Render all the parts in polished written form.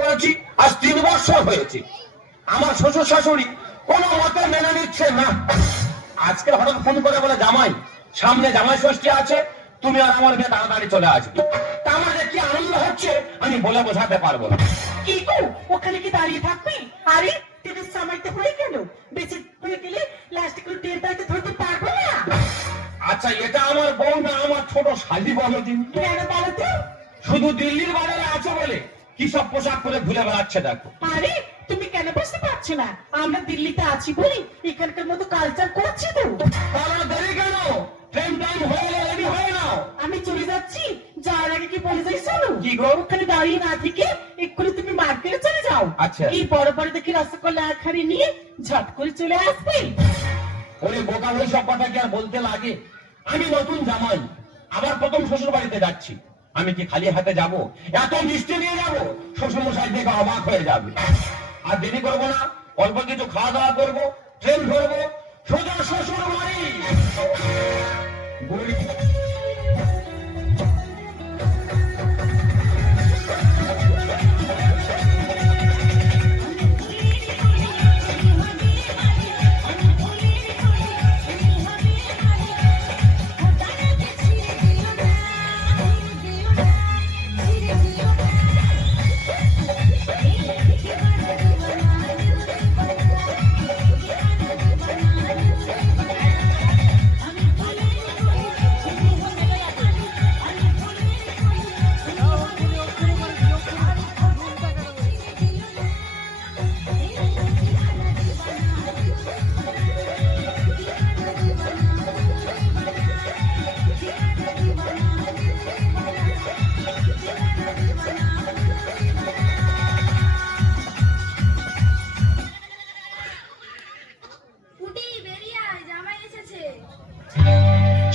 করেছি, আজ 3 বছর হয়েছে। আমার শ্বশুর শাশুড়ি কোনো মতে মেনে নিচ্ছে না। আজকে হঠাৎ ফোন করে বলে, জামাই সামনে জামাই ষষ্ঠী আছে, তুমি আর আমার মেয়ে তাড়াতাড়ি চলে আসবে। তা আমার যে কি আনন্দ হচ্ছে আমি বলে বোঝাতে পারবো না। কি গো, ওখানে কি দাঁড়িয়ে থাকবি? আরে টেবিল সামাইতে হয়ে গেল, বেঁচে হয়ে গেলে লাস্টে করে টের দাঁড়িয়ে ধরতে পারবো না। আচ্ছা, এটা আমার বউ না আমার ছোট শালি বলো দিন? কেন বলো তো? শুধু দিল্লির বাজারে আছে বলে কি সব পোশাক পরে ঘুরে বেড়াচ্ছে দেখো। আরে তুমি কেন বুঝতে পারছো না? আমরা দিল্লিতে আছি বলি এখানকার মতো কালচার করছি তো। তাহলে দেরি কেন? ট্রেন টাইম হয়ে গেলে রেডি হয়ে নাও। আমি চলে যাচ্ছি, যাওয়ার আগে কি বলে যাই শোনো। কি গো? ওখানে দাঁড়িয়ে না থেকে এক্ষুনি তুমি মার্কেটে চলে যাও। আচ্ছা। এই বড় বড় দেখি রসগোল্লা আখারি নিয়ে ঝট করে চলে আসবে। ওরে বোকা, ওই সব কথা কি আর বলতে লাগে? আমি নতুন জামাই, আবার প্রথম শ্বশুর বাড়িতে যাচ্ছি। আমি কি খালি হাতে যাব? এত মিষ্টি নিয়ে যাব, শ্বশুর মশাই দেখে অবাক হয়ে যাবে। আর দেরি করবো না, অল্প কিছু খাওয়া দাওয়া করবো, ট্রেন ধরবো, সোজা শ্বশুর বাড়ি।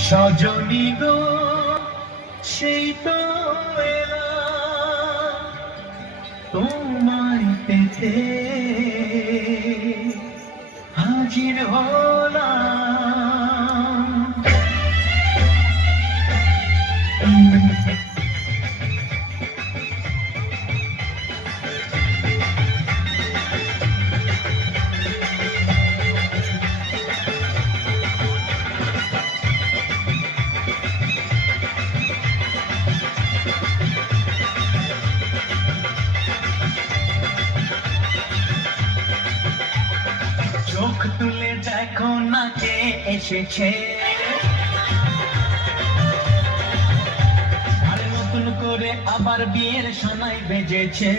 সজনী গো সেই তো এলাম তোমায় পেতে, হাজির হলাম। চোখ তুলে দেখো না কে এসেছে, আর নতুন করে আবার বিয়ের সানাই বেজেছে।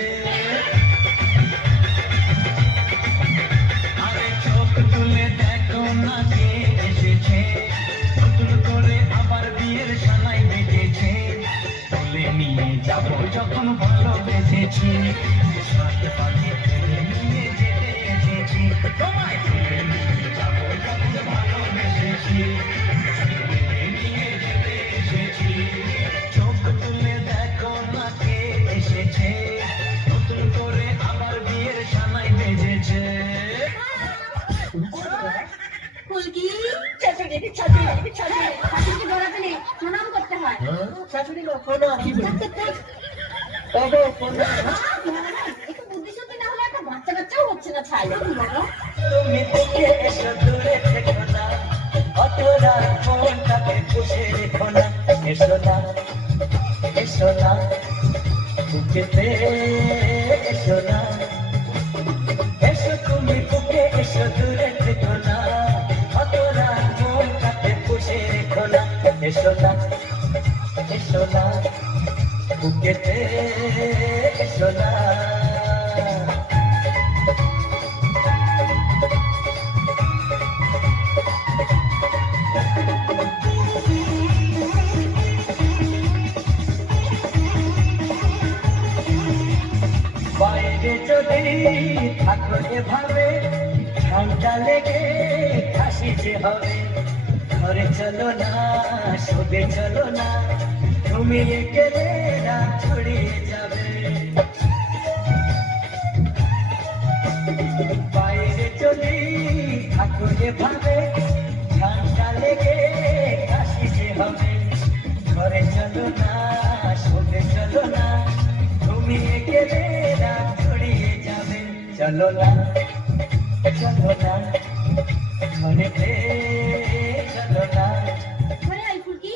আরে চোখ তুলে দেখো না কে এসেছে, নতুন করে আবার বিয়ের সানাই বেজেছে। তুলে নিয়ে যাবো যখন ভালোবেসেছি, সাথে পাখি তুলে নিয়ে যেতে এসেছি। তোমায় তুলে নিয়ে যাবো যখন ভালোবেসেছি, তুলে নিয়ে যেতে এসেছি। চোখ তুলে দেখো না কে এসেছে, নতুন করে আবার বিয়ের সানাই বেজেছে। শাশুড়িকে ধরাতে নেই, প্রণাম করতে হয়। শাশুড়ি কখনো আসবে একটু বুদ্ধি শুদ্ধি না হলে একটা বাচ্চা কাচ্চাও হচ্ছে না। ছাই তুমি থেকে এসো দূরে থেকো না, অত রাত মনটাকে পুষে রেখো না। এসো না এসো না বুকেতে, এসো না এসো তুমি বুকে এসো দূরে থেকো না, অত রাত মনটাকে পুষে রেখো না। এসো না এসো না বুকেতে, এসো না। বাইরে যদি থাকো এভাবে, ঠান্ডা লেগে কাশি যে হবে। ঘরে চলো না, শুতে চলো না, তুমি গেলে রাত ছড়িয়ে যাবে। বাইরে যদি থাকো এভাবে, ঠান্ডা লেগে কাশি যে হবে। ঘরে চলো না, শুতে চলো না, তুমি গেলে রাত চলো না ঘরেতে চলো না। ঘরে আই ফুলকি।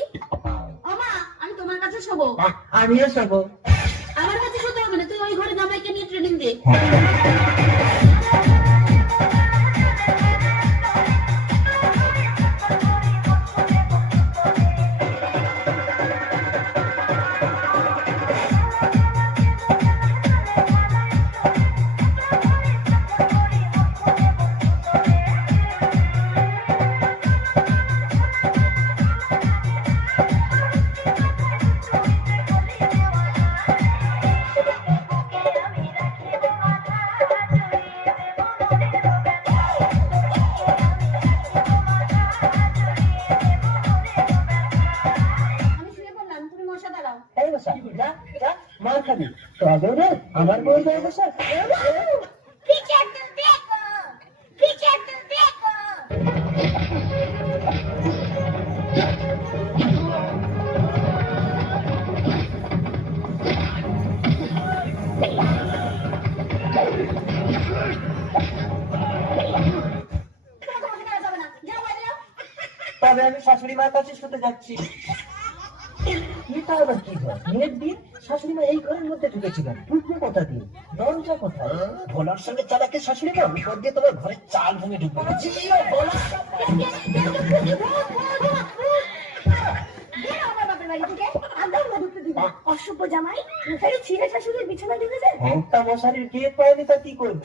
ওমা, আমি তোমার কাছে শোবো। আমিও সব আমার কাছে শুতে হবে না, তুই ওই ঘরে জামাইকে নিয়ে ট্রেনিং দে। আমি শুয়ে পড়লাম, তুমি মশা দাঁড়াও। এই বসা যা যা মার খাবি তবে রে আমার বউ যায় বসা পিকচার তো দেখো, পিকচার তো দেখো। তোমাকে মশা দাঁড়া যাবে না, যাও বাইরে যাও। তবে আমি শাশুড়ি মার কাছে শুতে যাচ্ছি। এটা আবার কি হয়? মেয়ের দিন শাশুড়ি মা এই ঘরের মধ্যে ঢুকেছিলেন, ঢুকবে কোথা দিয়ে? দরজা কোথায়? ভোলার সঙ্গে চালাকে শাশুড়ি মা উপর দিয়ে তোমার ঘরের চাল ভেঙে ঢুকবে। অসভ্য জামাই, মুখের ছিঁড়ে শাশুড়ির বিছানা ঢুকেছে। তা মশারির গেট পায়নি তা কি করবে?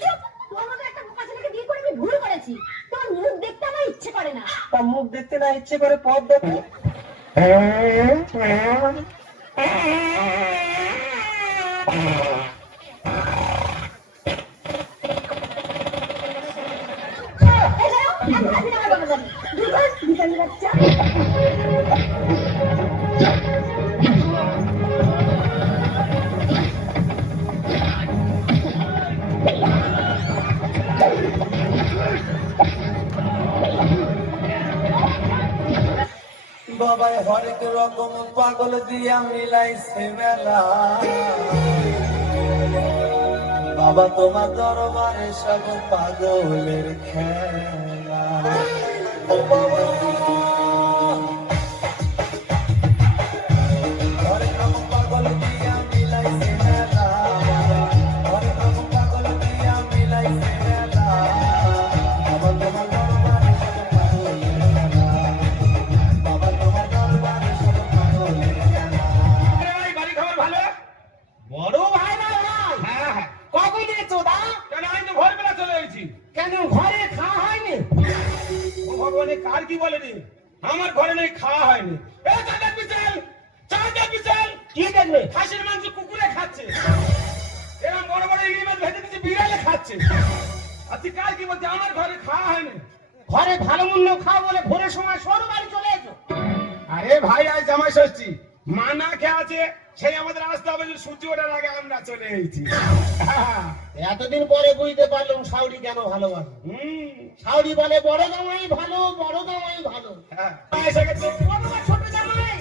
তোর মতো একটা বোকা ছেলেকে বিয়ে করে আমি ভুল করেছি। তোর মুখ দেখতে আমার ইচ্ছে করে না। তা মুখ দেখতে না ইচ্ছে করে পথ দেখো। এই দাঁড়াও, আমি আছি না আমার বাবা জানি। দুর্বল, ভিখারি বাচ্চা। বাবা হরেক রকম পাগল দিয়া মিলাইছে মেলা, বাবা তোমার দরবারে সব পাগলের খেলা। ও বাবা হরেক রকম পাগল দিয়া মিলাইছে মেলা, হরেক রকম পাগল দিয়া মিলাইছে মেলা, বাবা তোমার দরবারে সব পাগলের খেলা, বাবা তোমার দরবারে সব পাগলের খেলা। আরে ভাই, বাড়ি খবর ভালো? বড় ভাই না ভাই, হ্যাঁ হ্যাঁ। কখন দিয়েছো দা? কেন আমি তো ভোরবেলা চলে এসেছি। কেন ঘরে খাওয়া হয়নি? ও ভগবান, এ কার কি বলেনি? আমার ঘরে নেই, খাওয়া হয়নি। এ চাঁদা পিছল, চাঁদা পিছল। কি দেখবে? খাসির মাংস কুকুরে খাচ্ছে, এরকম বড় বড় ইলিশ মাছ ভেজে দিচ্ছে বিড়ালে খাচ্ছে। আচ্ছা কার কি বলছে? আমার ঘরে খাওয়া হয়নি। ঘরে ভালো মূল্য খাও বলে ভোরের সময় সরু বাড়ি চলে এসো। আরে ভাই, আজ জামাই ষষ্ঠী, মা না খেয়ে আছে, সেই আমাদের আসতে হবে। যে সূর্য ওঠার আগে আমরা চলে এসেছি। এতদিন পরে বুঝতে পারলাম শাউরি কেন ভালোবাসে। হুম, শাউরি বলে বড় জামাই ভালো, বড় জামাই ভালো। হ্যাঁ, এসে গেছে। ও বাবা, ছোট জামাই।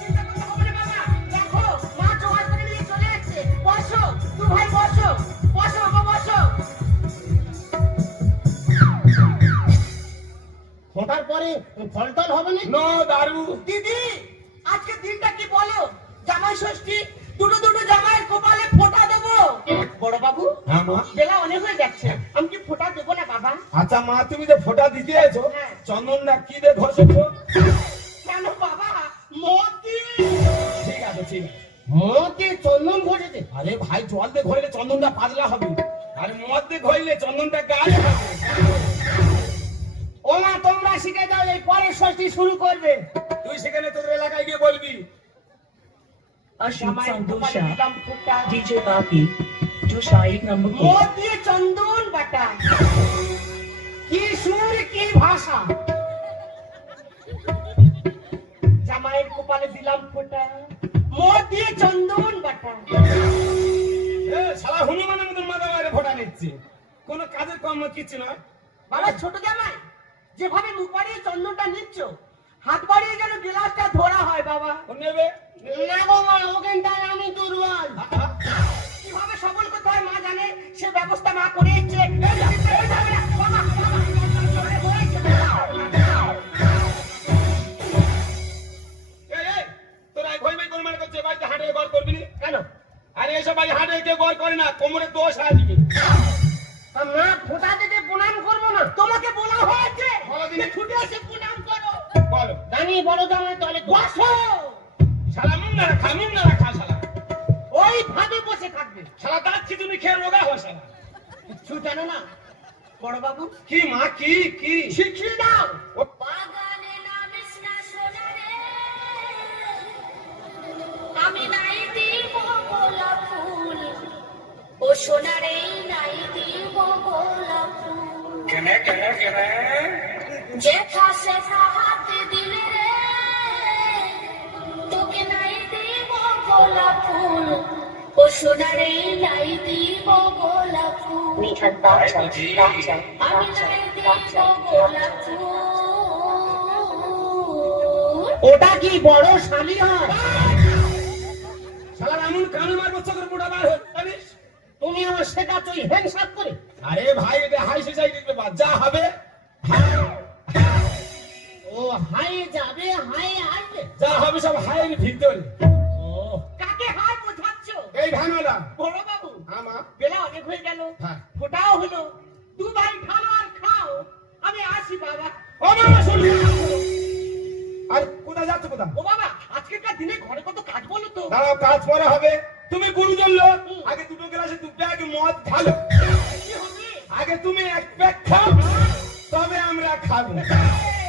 চিন্তা করতে হবে না বাবা। দেখো, মা জোগাড় করে নিয়ে চলে এসেছে। বসো, দু ভাই বসো। বসো বাবা, বসো। ফোটার পরে ফল টল হবে না? নো দারু। দিদি, আজকে দিনটা কি বলো? জামাই ষষ্ঠী, দুটো দুটো জামাইয়ের কপালে ফোঁটা দেবো। বড় বাবু, হ্যাঁ মা। বেলা অনেক হয়ে যাচ্ছে, আমি কি ফোঁটা দেবো না বাবা? আচ্ছা মা, তুমি যে ফোঁটা দিতে এসো, হ্যাঁ। চন্দনটা কি দিয়ে ঘষেছো? কেন বাবা? মতি ঠিক আছে ঠিক আছে। মতি চন্দন ঘটেছে। আরে ভাই, জল দিয়ে ঘষলে চন্দনটা পাতলা হবে, আর মদ দিয়ে ঘষলে চন্দনটা গাঢ় হবে। ও মা, তোমরা শিখে দাও, এই পরের ষষ্ঠী শুরু করবে। তুই সেখানে তোদের এলাকায় গিয়ে বলবি। Ashut Sandosha, DJ Papi, जो शायद नंबर को মদ দিয়ে চন্দন বাটা, কি সুর কি ভাষা। জামাইয়ের কপালে দিলাম ফোঁটা, মদ দিয়ে চন্দন বাটা। এ শালা হনুমানের মতন মাথা বাইরে ফোঁটা নিচ্ছে, কোনো কাজের কম কিছু না। বাবা ছোট জামাই, যেভাবে মুখ বাড়িয়ে চন্দনটা নিচ্ছ, হাত বাড়িয়ে যেন গ্লাসটা ধরা হয় বাবা। ও নেবে। না গো মা, ওখানটায় আমি দুর্বল। কিভাবে সফল করতে হয় মা জানে সে ব্যবস্থা মা করে দিচ্ছে। তোরা ভয় ভয় করে মানে করছে বাড়িতে হাঁটে গড় করবি না কেন? আরে এসব বাড়ি হাঁটে কেউ গড় করে না, কোমরে দোষ আসবে। মা ফোঁটা দিতে প্রণাম করবো না? তোমাকে বলা হয়েছে বলো দিনে। ছুটে এসে প্রণাম করো। বলো দাঁড়িয়ে বড় জামাই তলে বসো। শালা মুখ না খা শালা, ওই ভাবে বসে থাকবে। শালা দাঁত খিচুনি খেয়ে রোগা হয় শালা। কিছু জানো না বড় বাবু? কি মা কি কি শিখিয়ে দাও। বাগানে নামিস না সোনারে, আমি নাই দিব গোলাপ ফুল, ও সোনারে নাই দিব গোলাপ ফুল, কেনে কেনে কেনে যেথা সেথা হাত দিলে রে, তোকে নাই দিব গোলাপ ফুল, ও সোনারে নাই দিব গোলাপ ফুল, Meet Bacha, Bacha, আমি Bacha, নাই দিব Bacha, গোলাপ Bacha. ফুল। ওটা কি বড় শালি হয়? শালা এমন কানে মারবো চোখের বুড়া বার হয়ে জানিস? তুমি আমার শেখাচ্ছ ওই হ্যান্ডসাপ করে? আরে ভাই এটা হাই সোসাইটির ব্যাপার, যা হবে ও হাই যাবে হাই আসবে। যা হবে সব হাইয়ের ভিতরে। ও কাকে হাই বোঝাচ্ছ? এই ধানওয়ালা বড় বাবু আমার বেলা অনেক হয়ে গেল, হ্যাঁ। ফোটাও হলো, দু ভাই খাও আর খাও, আমি আসি বাবা। ও বাবা শুনলি? আর কোথায় যাচ্ছ কোথায়? ও বাবা আজকেরকার দিনে ঘরে কত কাজ বলো তো। দাঁড়াও, কাজ পরে হবে। তুমি গুরুজন লোক, আগে দুটো গ্লাসে দু প্যাক মদ ঢালো। কি হবে? আগে তুমি এক প্যাক খাও, তবে আমরা খাবো।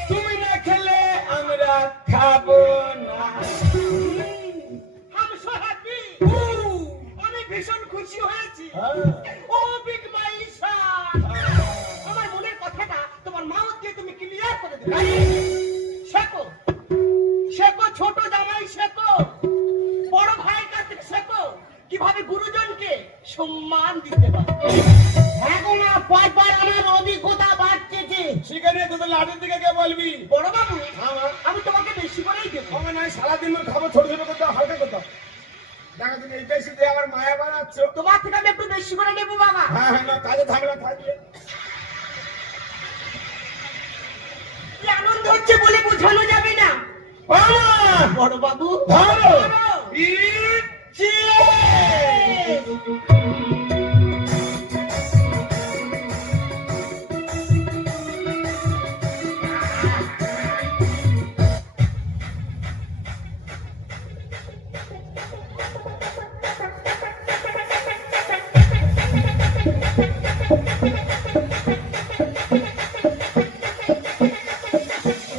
তুমি না খেলে আমরা খাবো না। I'm so happy. আমি ভীষণ খুশি হয়েছি। ও বিগ মাই সন, আমার মনের কথাটা তোমার মাউথ দিয়ে তুমি ক্লিয়ার করে দেবে। শেখো শেখো, ছোট জামাই শেখো, বড় ভাইয়ের কাছ থেকে শেখো কিভাবে গুরুজনকে সম্মান দিতে পারে। এখন না পরপর আমার অভিজ্ঞতা বাড়তেছে। সেখানে তোদের লাঠের দিকে কে বলবি? বড় বাবু আমার আমি তোমাকে বেশি করেই দেবো। আমার নয়, সারাদিন খাবো ছোট ছোট করতে হালকা করতে। দেখা দিন এই বেশি দিয়ে আমার মায়া বাড়াচ্ছ। তোমার থেকে আমি একটু বেশি করে নেবো বাবা। হ্যাঁ হ্যাঁ, না কাজে ঝামেলা থাকবে। কি আনন্দ হচ্ছে বলে বোঝানো যাবে না। বড় বাবু ধরো। ধরো। ইচ্ছে।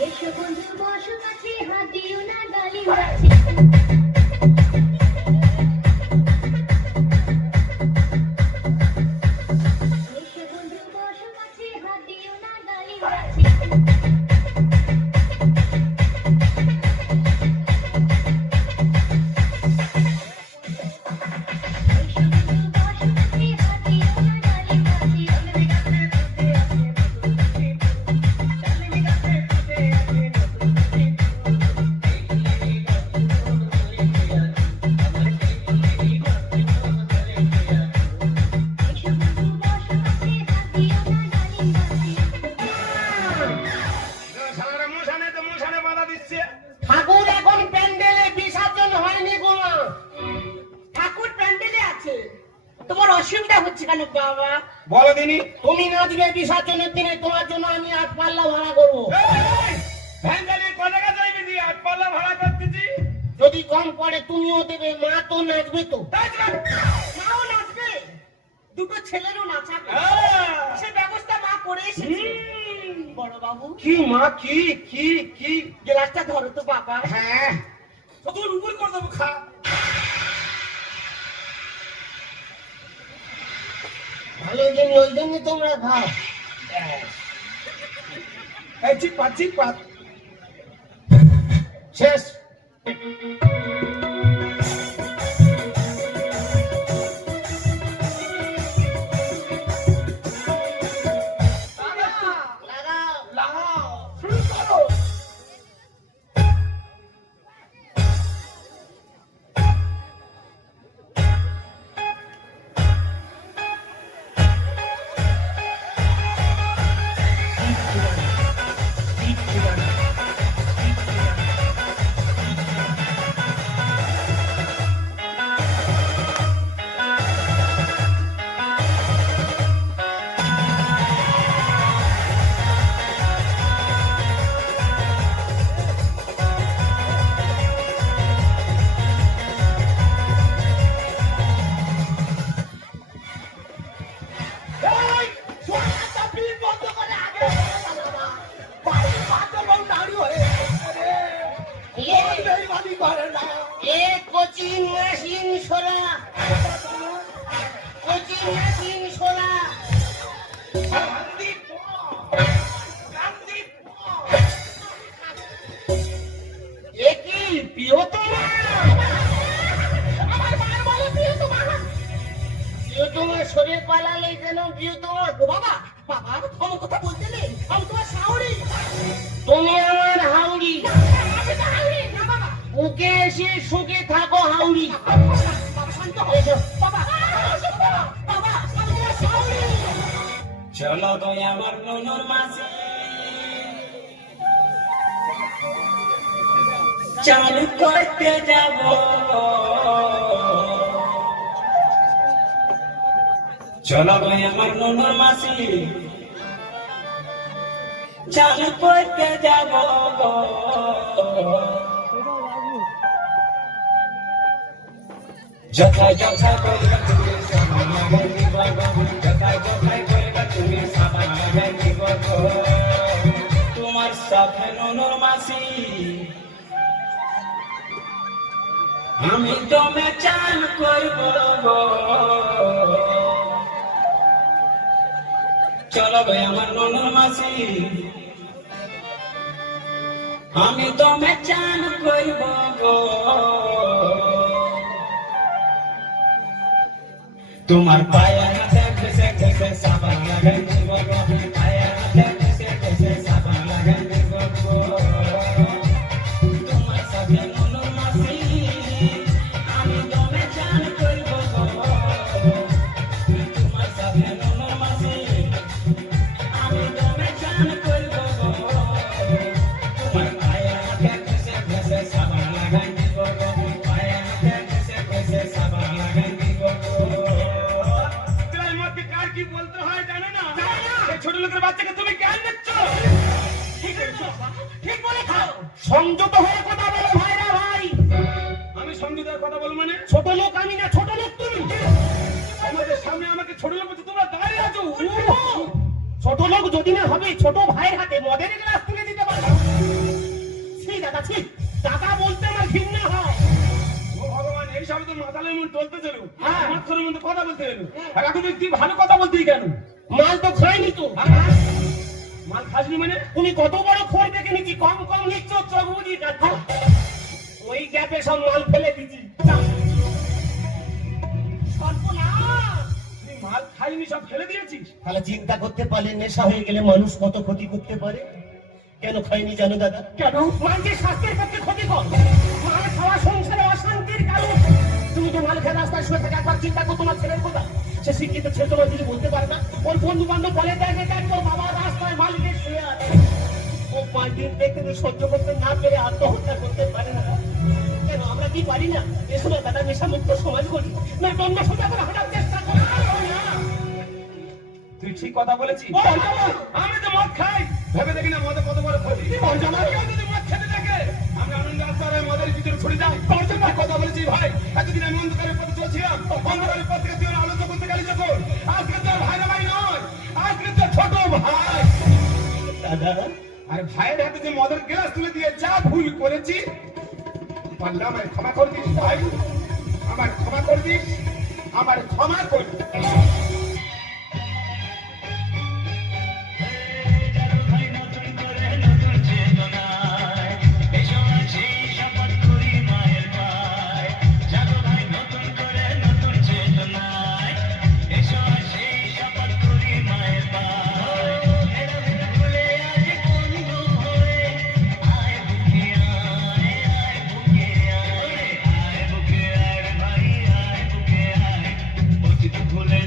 এসো বন্ধু বসো কাছে, হাত দিও না গালি মাছি। এসো বন্ধু বসো কাছে, হাত দিও না গালি মাছি। এসো বন্ধু বসো কাছে, হাত দিও না গালি মাছি। এসো বন্ধু বসো কাছে, হাত দিও না গালি মাছি। শালারা মশানে তো মশানে বাধা দিচ্ছে। ঠাকুর এখন প্যান্ডেলে বিসর্জন হয়নি গো মা। ঠাকুর প্যান্ডেলে আছে, তোমার অসুবিধা হচ্ছে কেন বাবা? বলো দিনি। তুমি না দিলে বিসর্জনের দিনে তোমার জন্য আমি আট পাল্লা ভাড়া করবো। ভ্যান চালিয়ে ক টাকা চাইবি দিয়ে 8 পাল্লা ভাড়া করতেছি। যদি কম পড়ে তুমিও দেবে, মা তো নাচবে তো। মাও নাচবে, দুটো ছেলেরও নাচাবে, সে ব্যবস্থা মা করে এসেছে। বড় বাবু কি মা কি কি কি? গ্লাসটা ধরো তো বাবা। হ্যাঁ তোর উপর করে দেবো, খা। ভালো জন্য ওই জন্য তোমরা খাও। এই চিৎপাত চিৎপাত। শেষ। লাগাও লাগাও, শুরু করো। শোলা একই প্রিয়তমা তোমার শরীর পালালে যেন প্রিয় তোমার বাবা বাবা আমার কথা বলতে নেই আমি তোমার শাওরি তুমি আমার হাউড়ি আমি তো হাওড়ি না বাবা বুকে এসে সুখে থাকো হাউড়ি বাবা শান্ত হয়ে যাও বাবা বাবা আমি তোমার শাওরি চলো গো আমার ননুর মাঝে চালু করতে যাব চলো গো আমার ননুর মাঝে চালু করতে যাব যথায় যথায় করবে তুমি সাবান লাগাই দিব গো যথায় যথায় করবে তুমি সাবান লাগাই দিব গো তোমার সাথে ননুর মাসি আমি দমে চান করব গো চলো গো আমার ননুর মাসি আমি দমে চান করব গো তোমার পায়ে হাতে ঘষে ঘষে সাবান লাগাই দিব গো পায়ে হাতে ঘষে ঘষে সাবান লাগাই দিব গো তোমার সাথে ননুর মাসি আমি দমে চান করব গো তোমার সাথে ননুর মাসি আমি দমে চান করব গো তোমার পায়ে হাতে ঘষে ঘষে সাবান লাগাই দিব গো পায়ে হাতে ঘষে ঘষে সাবান লাগাই দিব গো কি বলতে হয় জানো না এই ছোট লোকের বাচ্চাকে তুমি জ্ঞান দিচ্ছ ঠিক বলে খাও সংযত হয়ে কথা বলো ভাইরা ভাই আমি সংযতের কথা বলবো মানে ছোট লোক আমি না ছোট লোক তুমি আমাদের সামনে আমাকে ছোট লোক বলছো তোমরা দাঁড়িয়ে আছো ছোট লোক যদি না হবে ছোট ভাইয়ের হাতে মদের গ্লাস তুলে দিতে পারো ছি দাদা ছি দাদা বলতে আমার ঘৃণা হয় ও ভগবান এই সব তো মাথালের মন চলতে ছিল মাথার মধ্যে কথা বলতে এলো আর এখন তুই ভালো কথা বলতেই কেন মাল তো খাইনি তো মাল খাসনি মানে তুমি কত বড় খোর দেখে নিচ্ছি কম কম নিচ্ছ চোখ বুঝি ওই গ্যাপে সব মাল ফেলে দিচ্ছি তুই মাল খাইনি সব ফেলে দিয়েছিস তাহলে চিন্তা করতে পারলে নেশা হয়ে গেলে মানুষ কত ক্ষতি করতে পারে কেন খাইনি জানো দাদা কেন মাল যে স্বাস্থ্যের পক্ষে ক্ষতিকর মাল খাওয়া সংসারে অশান্তির কারণ তুমি যে মাল খেয়ে রাস্তায় শুয়ে থাকে একবার চিন্তা করো তোমার ছেলের কথা সে শিক্ষিত ছেলে তোমার কিছু বলতে পারে না ওর বন্ধু বান্ধব বলে দেখে দেখ তোর বাবা রাস্তায় মাল খেয়ে শুয়ে আছে ও 5 দিন দেখতে তো সহ্য করতে না পেরে আত্মহত্যা করতে পারে না কেন আমরা কি পারি না এসো না দাদা নেশামুক্ত সমাজ করি না দণ্ড সোজা করে হাঁটার চেষ্টা করি তুই ঠিক কথা বলেছিস আমি তো মদ খাই ভেবে দেখি না মদে কত বড় ক্ষতি কেউ যদি মদ খেতে দেখে আমরা আনন্দ আসরে মদের ভিতরে ছড়ে যাই তোর জন্য কথা বলেছি ভাই এতদিন আমি অন্ধকারের পথে চলছিলাম অন্ধকারের পথ থেকে তুই আলোচনা করতে গেলি যখন আজকে তোর ভাইরা ভাই নয় আজকে তোর ছোট ভাই দাদা আর ভাইয়ের হাতে যে মদের গ্লাস তুলে দিয়ে যা ভুল করেছি পাল্লা আমায় ক্ষমা করে দিস ভাই আমার ক্ষমা করে দিস আমার ক্ষমা করে দিস ভুলে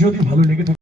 যদি ভালো লেগে থাকে